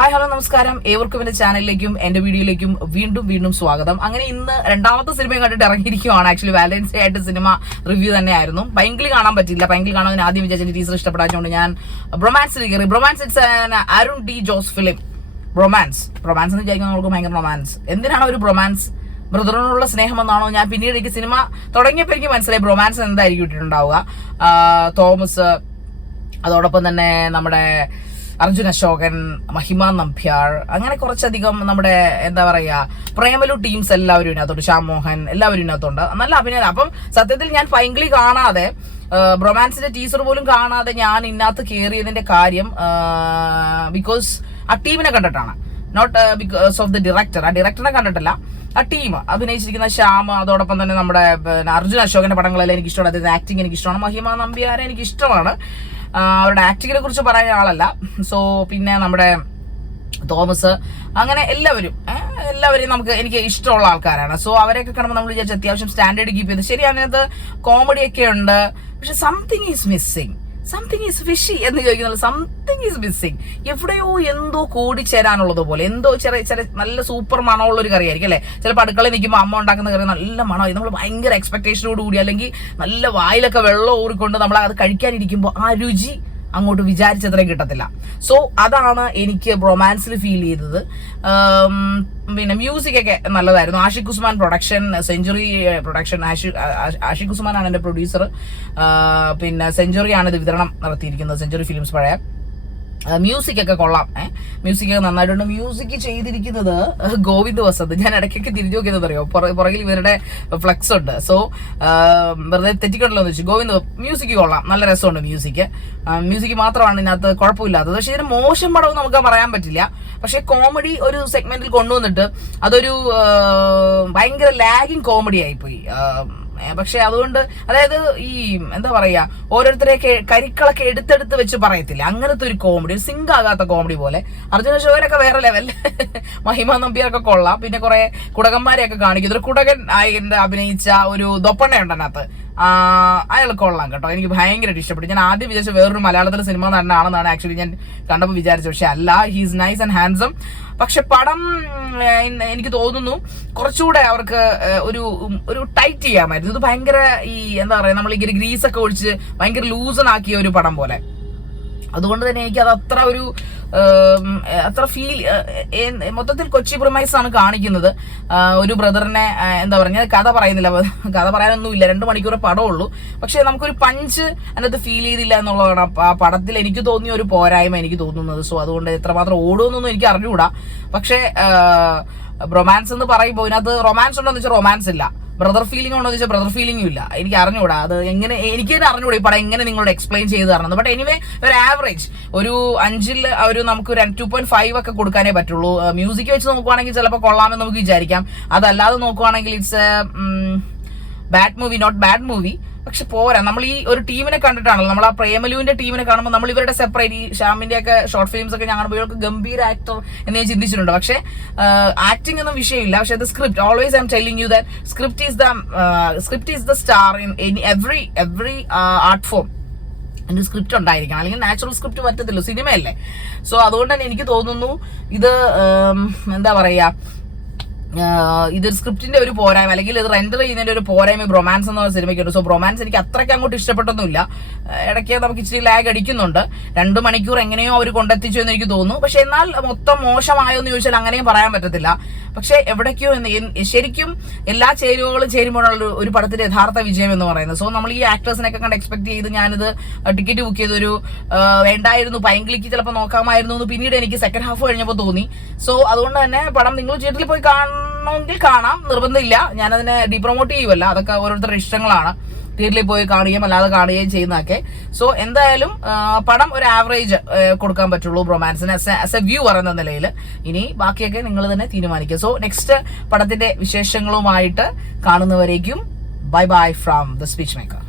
Hi hello നമസ്കാരം. ഏവർക്കും എന്റെ ചാനലിലേക്കും എന്റെ വീഡിയോയിലേക്കും വീണ്ടും സ്വാഗതം. അങ്ങനെ ഇന്ന് രണ്ടാമത്തെ സിനിമയും കണ്ടിട്ട് ഇറങ്ങിയിരിക്കുവാണ്. ആക്ച്വലി വാലന്റൈൻസ് ഡേ ആയിട്ട് സിനിമ റിവ്യൂ തന്നെയായിരുന്നു. പൈങ്കിളി കാണാൻ പറ്റില്ല. പൈങ്കിളി കാണാൻ ആദ്യം വിചാരിച്ച ടീച്ചർ ഇഷ്ടപ്പെടാത്തതുകൊണ്ട് ഞാൻ ബ്രൊമാൻസിൽ കയറി. Bromance it's Arun D Jose film. Bromance എന്ന് വിചാരിക്കുന്നത് നമുക്ക് ഭയങ്കര റൊമാൻസ്. എന്തിനാണ് ഒരു ബ്രൊമാൻസ്? ബ്രദറിനോടുള്ള സ്നേഹമെന്നാണോ? ഞാൻ പിന്നീട് എനിക്ക് സിനിമ തുടങ്ങിയപ്പോൾ എനിക്ക് മനസ്സിലായി ബ്രൊമാൻസ് എന്തായിരിക്കും ഇട്ടിട്ടുണ്ടാവുക. തോമസ്, അതോടൊപ്പം തന്നെ നമ്മുടെ അർജുൻ അശോകൻ, മഹിമ നമ്പ്യാർ, അങ്ങനെ കുറച്ചധികം നമ്മുടെ എന്താ പറയാ പ്രേമലു ടീംസ് എല്ലാവരും ഇതിനകത്തുണ്ട്. ശ്യാം മോഹൻ എല്ലാവരും ഇതിനകത്തുണ്ട്. നല്ല അഭിനയം. അപ്പം സത്യത്തിൽ ഞാൻ പൈങ്കിളി കാണാതെ, ബ്രൊമാൻസിന്റെ ടീസർ പോലും കാണാതെ ഞാൻ ഇതിനകത്ത് കയറിയതിന്റെ കാര്യം ബിക്കോസ് ആ ടീമിനെ കണ്ടിട്ടാണ്. Not because of the director. ആ ഡയറക്ടറിനെ കണ്ടിട്ടില്ല, ആ ടീം അഭിനയിച്ചിരിക്കുന്ന ശ്യാം, അതോടൊപ്പം തന്നെ നമ്മുടെ അർജുൻ അശോകന്റെ പടങ്ങളെല്ലാം എനിക്ക് ഇഷ്ടമാണ്. അദ്ദേഹത്തിന്റെ ആക്ടിങ് എനിക്ക് ഇഷ്ടമാണ്. മഹിമ നമ്പ്യാരെ എനിക്ക് ഇഷ്ടമാണ്. അവരുടെ ആക്ടിങ്ങിനെ കുറിച്ച് പറയുന്ന ആളല്ല. സോ പിന്നെ നമ്മുടെ തോമസ്, അങ്ങനെ എല്ലാവരും എനിക്ക് ഇഷ്ടമുള്ള ആൾക്കാരാണ്. സോ അവരെയൊക്കെ കാണുമ്പോൾ നമ്മൾ വിചാരിച്ച അത്യാവശ്യം സ്റ്റാൻഡേർഡ് കീപ്പ് ചെയ്ത്. ശരി, അതിനകത്ത് കോമഡി ഒക്കെ ഉണ്ട്, പക്ഷെ something is missing. Something is fishy എന്ന് ചോദിക്കുന്നത്. Something is missing. എവിടെയോ എന്തോ കൂടിച്ചേരാനുള്ളത് പോലെ. എന്തോ ചെറിയ നല്ല സൂപ്പർ മണമുള്ള ഒരു കറി ആയിരിക്കും അല്ലെ. ചിലപ്പോൾ അടുക്കളയിൽ നിൽക്കുമ്പോൾ അമ്മ ഉണ്ടാക്കുന്ന കറി നല്ല മണമായി, നമ്മൾ ഭയങ്കര എക്സ്പെക്ടേഷനോട് കൂടി, അല്ലെങ്കിൽ നല്ല വായിലൊക്കെ വെള്ളം ഊറിക്കൊണ്ട് നമ്മൾ അത് കഴിക്കാനിരിക്കുമ്പോൾ ആ രുചി അങ്ങോട്ട് വിചാരിച്ചത്രയും കിട്ടത്തില്ല. സോ അതാണ് എനിക്ക് റൊമാൻസിൽ ഫീൽ ചെയ്തത്. പിന്നെ മ്യൂസിക് ഒക്കെ നല്ലതായിരുന്നു. Ashiq Usman production, century production. Ashiq Usman ആണ് എന്റെ പ്രൊഡ്യൂസർ. പിന്നെ സെഞ്ചുറി ആണ് ഇത് വിതരണം നടത്തിയിരിക്കുന്നത്, സെഞ്ചുറി ഫിലിംസ് പഴയ. മ്യൂസിക് ഒക്കെ കൊള്ളാം. മ്യൂസിക് ഒക്കെ നന്നായിട്ടുണ്ട്. മ്യൂസിക് ചെയ്തിരിക്കുന്നത് ഗോവിന്ദ് വസന്ത്. ഞാൻ ഇടയ്ക്കൊക്കെ തിരിഞ്ഞു നോക്കിയത് അറിയോ, പുറകിൽ ഇവരുടെ ഫ്ലെക്സ് ഉണ്ട്. സോ വെറുതെ തെറ്റിക്കണ്ടല്ലോ എന്ന് വെച്ചു. ഗോവിന്ദ് മ്യൂസിക് കൊള്ളാം, നല്ല രസമുണ്ട് മ്യൂസിക് മാത്രമാണ് ഇതിനകത്ത് കുഴപ്പമില്ലാത്തത്. പക്ഷെ ഇതിന് മോശം പടവും നമുക്ക് പറയാൻ പറ്റില്ല. പക്ഷെ കോമഡി ഒരു സെഗ്മെന്റിൽ കൊണ്ടുവന്നിട്ട് അതൊരു ഭയങ്കര ലാഗിങ് കോമഡി ആയിപ്പോയി. പക്ഷെ അതുകൊണ്ട്, അതായത് ഈ എന്താ പറയാ, ഓരോരുത്തരെയൊക്കെ കരിക്കളൊക്കെ എടുത്തെടുത്ത് വെച്ച് പറയത്തില്ല, അങ്ങനത്തെ ഒരു കോമഡി, ഒരു സിങ്ക് ആകാത്ത കോമഡി പോലെ. അർജുന അശോകനൊക്കെ വേറെ ലെവൽ. മഹിമ നമ്പ്യാരൊക്കെ കൊള്ളാം. പിന്നെ കുറെ കുടകന്മാരെയൊക്കെ കാണിക്കുന്നു. ഒരു കുടകൻ നായകന്റെ അഭിനയിച്ച ഒരു ദൊപ്പണ്ണ ഉണ്ട് അതിനകത്ത്. അയാൾ കൊള്ളാം കേട്ടോ, എനിക്ക് ഭയങ്കരമായിട്ട് ഇഷ്ടപ്പെട്ടു. ഞാൻ ആദ്യം വിചാരിച്ച വേറൊരു മലയാളത്തിലെ സിനിമ നടനാണെന്നാണ് ആക്ച്വലി ഞാൻ കണ്ടപ്പോൾ വിചാരിച്ചത്. പക്ഷെ അല്ല, ഹീസ് നൈസ് ആൻഡ് ഹാൻസം. പക്ഷെ പടം എനിക്ക് തോന്നുന്നു കുറച്ചുകൂടെ അവർക്ക് ഒരു ടൈറ്റ് ചെയ്യാമായിരുന്നു. ഇത് ഭയങ്കര ഈ എന്താ പറയാ, നമ്മൾ ഇങ്ങനെ ഗ്രീസൊക്കെ ഒഴിച്ച് ഭയങ്കര ലൂസണാക്കിയ ഒരു പടം പോലെ. അതുകൊണ്ട് തന്നെ എനിക്കത് അത്ര ഫീൽ, മൊത്തത്തിൽ കൊച്ചി പ്രൊമൈസ് ആണ് കാണിക്കുന്നത്. ഒരു ബ്രദറിനെ എന്താ പറയുക, കഥ പറയുന്നില്ല, കഥ പറയാനൊന്നുമില്ല, 2 മണിക്കൂർ പടമുള്ളൂ. പക്ഷെ നമുക്കൊരു പഞ്ച് അതിനകത്ത് ഫീൽ ചെയ്തില്ല എന്നുള്ളതാണ് ആ പടത്തിൽ എനിക്ക് തോന്നിയ ഒരു പോരായ്മ എനിക്ക് തോന്നുന്നത്. സോ അതുകൊണ്ട് എത്രമാത്രം ഓടുമെന്നൊന്നും എനിക്ക് അറിഞ്ഞുകൂടാ. പക്ഷെ റൊമാൻസ് എന്ന് പറയുമ്പോൾ ഇതിനകത്ത് റൊമാൻസ് ഉണ്ടോ എന്ന് വെച്ചാൽ റൊമാൻസ് ഇല്ല. ബ്രദർ ഫീലിംഗ് ഉണ്ടോ എന്ന് വെച്ചാൽ ബ്രദർ ഫീലിംഗും ഇല്ല. എനിക്ക് അറിഞ്ഞുകൂടാ അത് എങ്ങനെ, എനിക്ക് തന്നെ അറിഞ്ഞുകൂടാ ഈ പടം എങ്ങനെ നിങ്ങളോട് എക്സ്പ്ലെയിൻ ചെയ്ത് തരണം. ബട്ട് എനിവേ, ഒരു ആവറേജ് ഒരു 5ൽ നമുക്ക് 2.5 ഒക്കെ കൊടുക്കാനേ പറ്റുള്ളൂ. മ്യൂസിക് വെച്ച് നോക്കുവാണെങ്കിൽ ചിലപ്പോൾ കൊള്ളാമെന്ന് നമുക്ക് വിചാരിക്കാം. അതല്ലാതെ നോക്കുവാണെങ്കിൽ it's bad movie, not bad movie. പക്ഷെ പോരാ. നമ്മൾ ഈ ഒരു ടീമിനെ കണ്ടിട്ടാണല്ലോ, നമ്മൾ ആ പ്രേമലുവിന്റെ ടീമിനെ കാണുമ്പോൾ നമ്മൾ ഇവരുടെ സെപ്പറേറ്റ്, ഈ ശ്യാമിന്റെ ഒക്കെ ഷോർട്ട് ഫിലിംസ് ഒക്കെ ഞങ്ങൾ ഇവർക്ക് ഗംഭീര ആക്ടർ എന്ന് ഞാൻ ചിന്തിച്ചിട്ടുണ്ട്. പക്ഷെ ആക്ടിംഗ് ഒന്നും വിഷയമില്ല. പക്ഷെ അത് script, always I M telling you that script is the star in every art form. അതിന്റെ സ്ക്രിപ്റ്റ് ഉണ്ടായിരിക്കണം, അല്ലെങ്കിൽ നാച്ചുറൽ സ്ക്രിപ്റ്റ് പറ്റത്തില്ല, സിനിമയല്ലേ. സോ അതുകൊണ്ട് തന്നെ എനിക്ക് തോന്നുന്നു ഇത് എന്താ പറയാ, ഇതൊരു സ്ക്രിപ്റ്റിന്റെ ഒരു പോരായ്മ, അല്ലെങ്കിൽ ഇത് റെൻഡർ ചെയ്യുന്നതിന്റെ ഒരു പോരായ്മ റൊമാൻസ് എന്ന സിനിമയ്ക്കുണ്ട്. സോ റൊമാൻസ് എനിക്ക് അത്രയ്ക്ക് അങ്ങോട്ട് ഇഷ്ടപ്പെട്ടൊന്നുമില്ല. ഇടയ്ക്ക് നമുക്ക് ഇച്ചിരി ലാഗ് അടിക്കുന്നുണ്ട്. 2 മണിക്കൂർ എങ്ങനെയോ അവർ കൊണ്ടെത്തിച്ചു എന്ന് എനിക്ക് തോന്നുന്നു. പക്ഷെ എന്നാൽ മൊത്തം മോശമായോ എന്ന് ചോദിച്ചാൽ അങ്ങനെയും പറയാൻ പറ്റത്തില്ല. പക്ഷെ എവിടേക്കോ ശരിക്കും എല്ലാ ചേരുവകളും ചേരുമ്പോഴുള്ള ഒരു പടത്തിന്റെ യഥാർത്ഥ വിജയം എന്ന് പറയുന്നത്. സോ നമ്മൾ ഈ ആക്ടേഴ്സിനൊക്കെ കണ്ട് എക്സ്പെക്ട് ചെയ്ത് ഞാനിത് ടിക്കറ്റ് ബുക്ക് ചെയ്തൊരു വേണ്ടായിരുന്നു, പൈങ്കിളിക്ക് ചിലപ്പോൾ നോക്കാമായിരുന്നു എന്ന് പിന്നീട് എനിക്ക് സെക്കൻഡ് ഹാഫ് കഴിഞ്ഞപ്പോൾ തോന്നി. സോ അതുകൊണ്ട് തന്നെ പടം നിങ്ങൾ തിയേറ്ററിൽ പോയി കാണണമെങ്കിൽ കാണാം, നിർബന്ധമില്ല. ഞാനതിനെ ഡീപ്രൊമോട്ട് ചെയ്യുമല്ല, അതൊക്കെ ഓരോരുത്തരുടെ ഇഷ്ടങ്ങളാണ്. തിയേറ്ററിൽ പോയി കാണുകയും അല്ലാതെ കാണുകയും ചെയ്യുന്നതൊക്കെ. സോ എന്തായാലും പടം ഒരു ആവറേജ് കൊടുക്കാൻ പറ്റുള്ളൂ റൊമാൻസിന് ആസ് എ വ്യൂവർ എന്ന നിലയിൽ. ഇനി ബാക്കിയൊക്കെ നിങ്ങൾ തന്നെ തീരുമാനിക്കുക. സോ നെക്സ്റ്റ് പടത്തിന്റെ വിശേഷങ്ങളുമായിട്ട് കാണുന്നവരേക്കും bye bye from the speech maker.